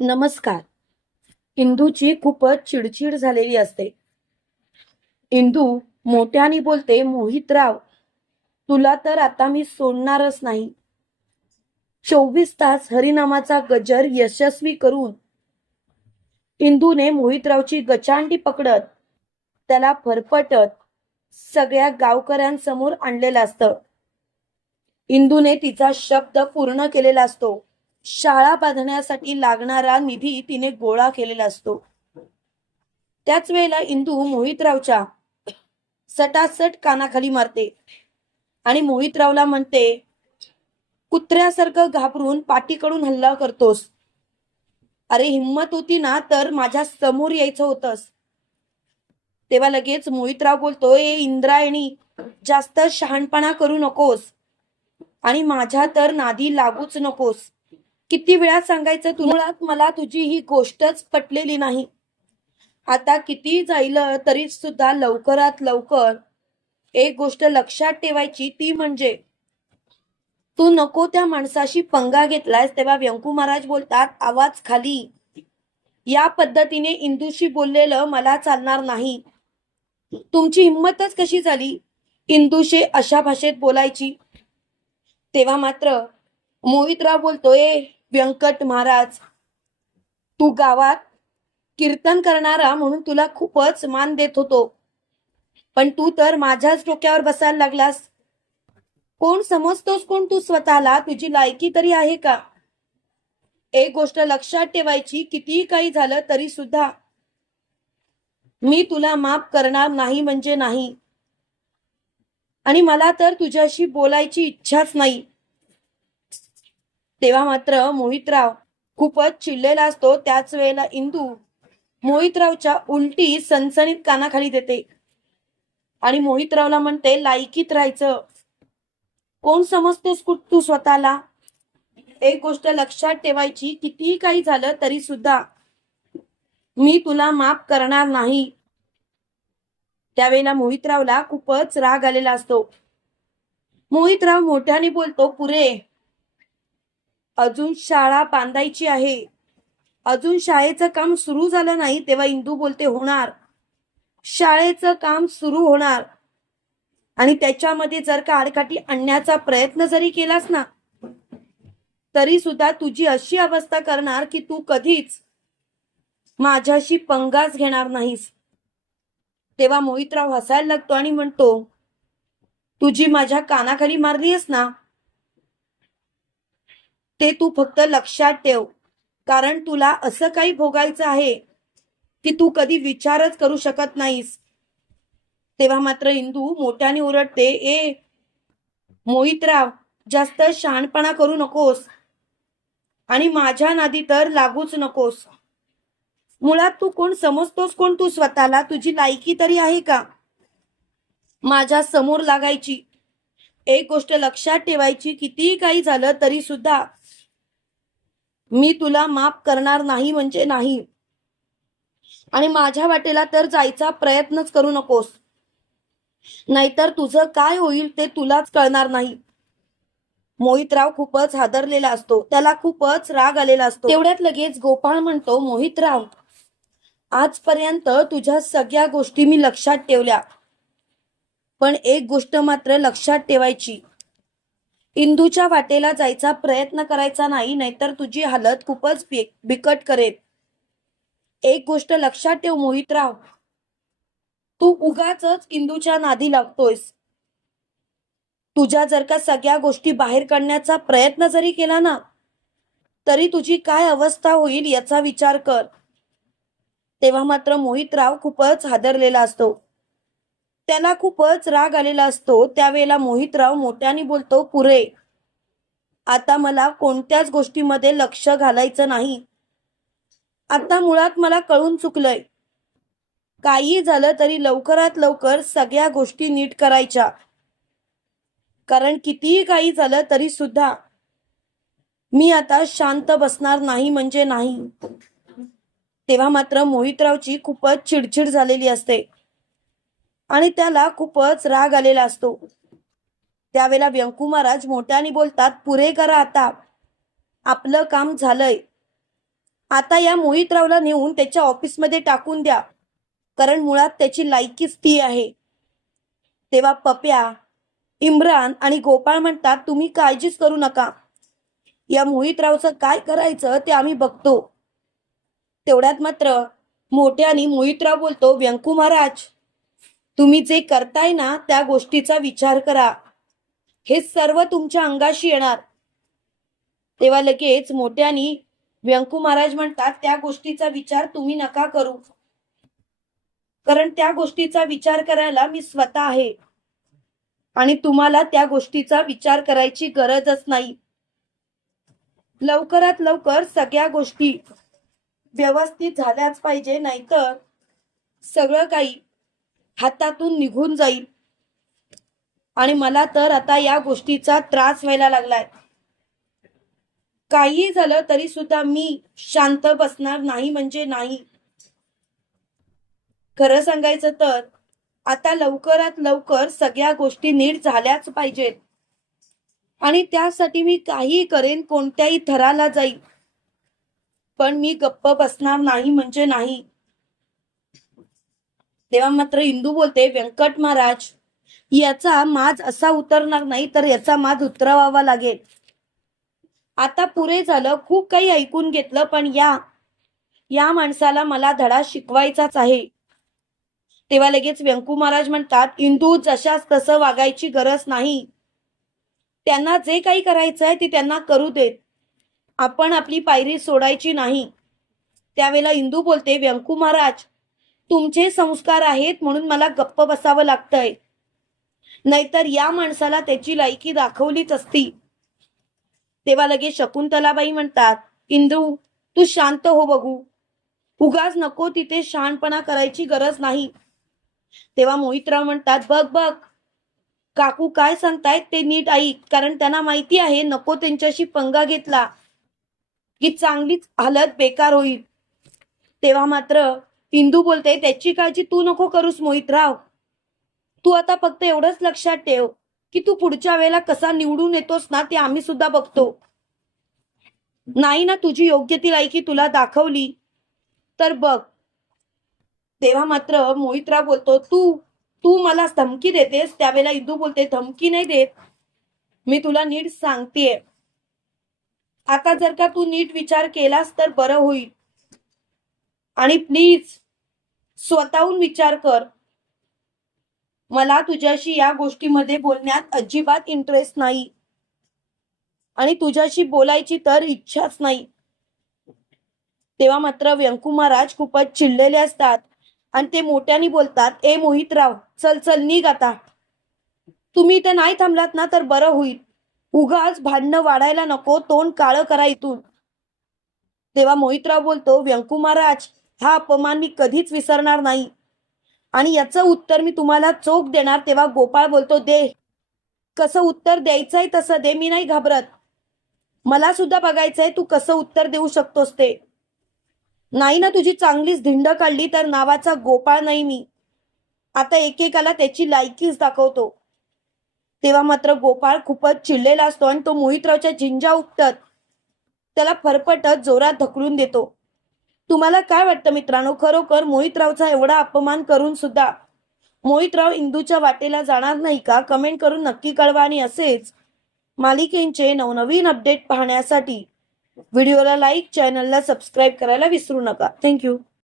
नमस्कार. इंदूची खूपच चिडचिड झालेली असते. इंदू मोठ्याने बोलते मोहितराव तुला तर आता मी सोडणारच नाही. चोवीस तास हरिनामाचा गजर यशस्वी करून इंदूने मोहितरावची गचांडी पकडत त्याला फरफटत सगळ्या गावकऱ्यांसमोर आणलेलं असतं. इंदूने तिचा शब्द पूर्ण केलेला असतो. शाळा बांधण्यासाठी लागणारा निधी तिने गोळा केलेला असतो. त्याच वेळेला इंदू मोहितरावच्या सटासट कानाखाली मारते आणि मोहितरावला म्हणते कुत्र्यासारखं घाबरून पाठीकडून हल्ला करतोस. अरे हिंमत होती ना तर माझ्यासमोर यायचं होतंस. तेव्हा लगेच मोहितराव बोलतो ए इंद्रायणी जास्त शहाणपणा करू नकोस आणि माझ्या तर नादी लागूच नकोस. किती वेळा सांगायचं तू मला तुझी ही गोष्टच पटलेली नाही. आता किती जाईल तरी सुद्धा लवकरात लवकर एक गोष्ट लक्षात ठेवायची ती म्हणजे तू नको त्या माणसाशी पंगा घेतलायस तेव्हा व्यंकू महाराज बोलतात आवाज खाली. या पद्धतीने इंदूशी बोललेलं मला चालणार नाही. तुमची हिंमतच कशी झाली? इंदूशी अशा भाषेत बोलायची. तेव्हा मात्र मोहितराव बोलतोय व्यंकट महाराज तू गावात कीर्तन करणारा म्हणून तुला खूपच मान देत होतो. पण तू तर माझ्याच डोक्यावर बसायला लागलास. कोण समजतोस कोण तू स्वतःला? तुझी लायकी तरी आहे का? एक गोष्ट लक्षात ठेवायची कितीही काही झालं तरी सुद्धा. मी तुला माफ करणार नाही म्हणजे नाही. आणि मला तर तुझ्याशी बोलायची इच्छाच नाही. तेव्हा मात्र मोहितराव खूपच चिडलेला असतो. त्याच वेळेला इंदू मोहितरावच्या उलटी सनसनीत कानाखाली देते आणि मोहितरावला म्हणते लायकीत राहायचं. कोण समजतोस कुठ तू स्वतःला? एक गोष्ट लक्षात ठेवायची कितीही काही झालं तरी सुद्धा मी तुला माफ करणार नाही. त्यावेळेला मोहितरावला खूपच राग आलेला असतो. मोहितराव मोठ्याने बोलतो पुरे अजून शाळा बांधायची आहे. अजून शाळेचं काम सुरू झालं नाही तेव्हा इंदू बोलते होणार. शाळेचं काम सुरू होणार. आणि त्याच्यामध्ये जर का आडकाठी आणण्याचा प्रयत्न जरी केलास ना तरी सुद्धा तुझी अशी अवस्था करणार की तू कधीच माझ्याशी पंगाच घेणार नाहीस. तेव्हा मोहितराव हसायला लागतो आणि म्हणतो तुझी माझ्या कानाखाली मारलीस ना ते तू फक्त लक्षात ठेव. कारण तुला असं काही भोगायचं आहे की तू कधी विचारच करू शकत नाहीस. तेव्हा मात्र इंदू मोठ्याने ओरडते ए मोहितराव जास्त शहाणपणा करू नकोस आणि माझ्या नादी तर लागूच नकोस. मुळात तू कोण समजतोस कोण तू स्वतःला? तुझी लायकी तरी आहे का? माझ्यासमोर लागायची. एक गोष्ट लक्षात ठेवायची कितीही काही झालं तरी सुद्धा मी तुला माफ करणार नाही म्हणजे नाही. आणि माझ्या वाटेला तर जायचा प्रयत्नच करू नकोस. नाहीतर तुझं काय होईल ते तुलाच कळणार नाही. मोहितराव खूपच हादरलेला असतो. त्याला खूपच राग आलेला असतो. तेवढ्यात लगेच गोपाळ म्हणतो मोहितराव आजपर्यंत तुझ्या सगळ्या गोष्टी मी लक्षात ठेवल्या. पण एक गोष्ट मात्र लक्षात ठेवायची. इंदूच्या वाटेला जायचा प्रयत्न करायचा नाही नाहीतर तुझी हालत खूपच बिकट करेल. एक गोष्ट लक्षात ठेव मोहितराव तू उगाच इंदूच्या नादी लागतोयस. तुझ्या जर का सगळ्या गोष्टी बाहेर काढण्याचा प्रयत्न जरी केला ना तरी तुझी काय अवस्था होईल याचा विचार कर. तेव्हा मात्र मोहितराव खूपच हादरलेला असतो. त्याला खूपच राग आलेला असतो. त्यावेळेला मोहितराव मोठ्याने बोलतो पुरे आता मला कोणत्याच गोष्टीमध्ये लक्ष घालायचं नाही. आता मुळात मला कळून चुकलंय. काही झालं तरी लवकरात लवकर सगळ्या गोष्टी नीट करायच्या. कारण कितीही काही झालं तरी सुद्धा मी आता शांत बसणार नाही म्हणजे नाही. तेव्हा मात्र मोहितरावची खूपच चिडचिड झालेली असते. आणि त्याला खूपच राग आलेला असतो. त्यावेळेला व्यंकू महाराज मोठ्याने बोलतात पुरे करा आता. आपलं काम झालंय. आता या मोहितरावला नेऊन त्याच्या ऑफिसमध्ये टाकून द्या. कारण मुळात त्याची लायकीच ती आहे. तेव्हा पप्या इम्रान आणि गोपाळ म्हणतात तुम्ही काळजीच करू नका. या मोहितरावचं काय करायचं ते आम्ही बघतो. तेवढ्यात मात्र मोठ्याने मोहितराव बोलतो व्यंकू महाराज तुम्ही जे करताय ना त्या गोष्टीचा विचार करा. हे सर्व तुमच्या अंगाशी येणार. तेव्हा लगेच मोठ्यानी व्यंकू महाराज म्हणतात त्या गोष्टीचा विचार तुम्ही नका करू. कारण त्या गोष्टीचा विचार करायला मी स्वतः आहे. आणि तुम्हाला त्या गोष्टीचा विचार करायची गरजच नाही. लवकरात लवकर सगळ्या गोष्टी व्यवस्थित झाल्याच पाहिजे नाहीतर सगळं काही हातातून निघून जाईल. आणि मला तर आता या गोष्टीचा त्रास व्हायला लागलाय. काही झालं तरी सुद्धा मी शांत बसणार नाही म्हणजे नाही. खरं सांगायचं तर आता लवकरात लवकर सगळ्या गोष्टी नीट झाल्याच पाहिजेत. आणि त्यासाठी मी काही करेन कोणत्याही थराला जाईल. पण मी गप्प बसणार नाही म्हणजे नाही. तेव्हा मात्र इंदू बोलते व्यंकट महाराज याचा माज असा उतरणार नाही तर याचा माज उतरवावा लागेल. आता पुरे झालं खूप काही ऐकून घेतलं पण या या माणसाला मला धडा शिकवायचाच आहे. तेव्हा लगेच व्यंकू महाराज म्हणतात इंदू जशाच तसं वागायची गरज नाही. त्यांना जे काही करायचं आहे ते त्यांना करू देत. आपण आपली पायरी सोडायची नाही. त्यावेळेला इंदू बोलते व्यंकू महाराज तुमचे संस्कार आहेत म्हणून मला गप्प बसावं लागतंय. नाहीतर या माणसाला त्याची लायकी दाखवलीच असती. तेव्हा लगेच शकुंतलाबाई म्हणतात इंद्रू तू शांत हो बघू. उगाच नको तिथे शहाणपणा करायची गरज नाही. तेव्हा मोहितराव म्हणतात बघ बघ. काकू काय सांगतायत ते नीट ऐक कारण त्यांना माहिती आहे नको त्यांच्याशी पंगा घेतला. की चांगलीच हालत बेकार होईल. तेव्हा मात्र इंदू बोलते त्याची काळजी तू नको करूस मोहितराव. तू आता फक्त एवढंच लक्षात ठेव की तू पुढच्या वेळेला कसा निवडून येतोस ना ते आम्ही सुद्धा बघतो. नाही ना तुझी योग्य ती लायकी तुला दाखवली. तर बघ. तेव्हा मात्र मोहितराव बोलतो तू तू मला धमकी देतेस. त्यावेळेला इंदू बोलते धमकी नाही देत. मी तुला नीट सांगतेय. आता जर का तू नीट विचार केलास तर बरं होईल. आणि प्लीज स्वतःहून विचार कर. मला तुझ्याशी या गोष्टीमध्ये बोलण्यात अजिबात इंटरेस्ट नाही. आणि तुझ्याशी बोलायची तर इच्छाच नाही. तेव्हा मात्र व्यंकू महाराज खूपच चिडलेले असतात. आणि ते मोठ्याने बोलतात ए मोहितराव चल चल निघ आता. तुम्ही इथे नाही थांबलात ना तर बरं होईल. उगाच भांडणं वाढायला नको तोंड काळं करा इथून. तेव्हा मोहितराव बोलतो व्यंकू महाराज हा अपमान मी कधीच विसरणार नाही. आणि याचं उत्तर मी तुम्हाला चोख देणार तेव्हा गोपाळ बोलतो दे. कसं उत्तर द्यायचंय तसं दे मी नाही घाबरत. मला सुद्धा बघायचंय तू कसं उत्तर देऊ शकतोस ते. नाही ना तुझी चांगलीच धिंड काढली तर नावाचा गोपाळ नाही मी. आता एकेकाला त्याची लायकीच दाखवतो. तेव्हा मात्र गोपाळ खूपच चिडलेला असतो आणि तो मोहितरावच्या झिंजा उपटत त्याला फरफटत जोरात ढकलून देतो. तुम्हाला काय वाटतं मित्रांनो? खरोखर मोहितरावचा एवढा अपमान करून सुद्धा मोहितराव इंदूच्या वाटेला जाणार नाही का? कमेंट करून नक्की कळवा आणि असेच मालिकेंचे नवनवीन अपडेट पाहण्यासाठी व्हिडिओला लाईक चॅनलला सबस्क्राईब करायला विसरू नका. थँक्यू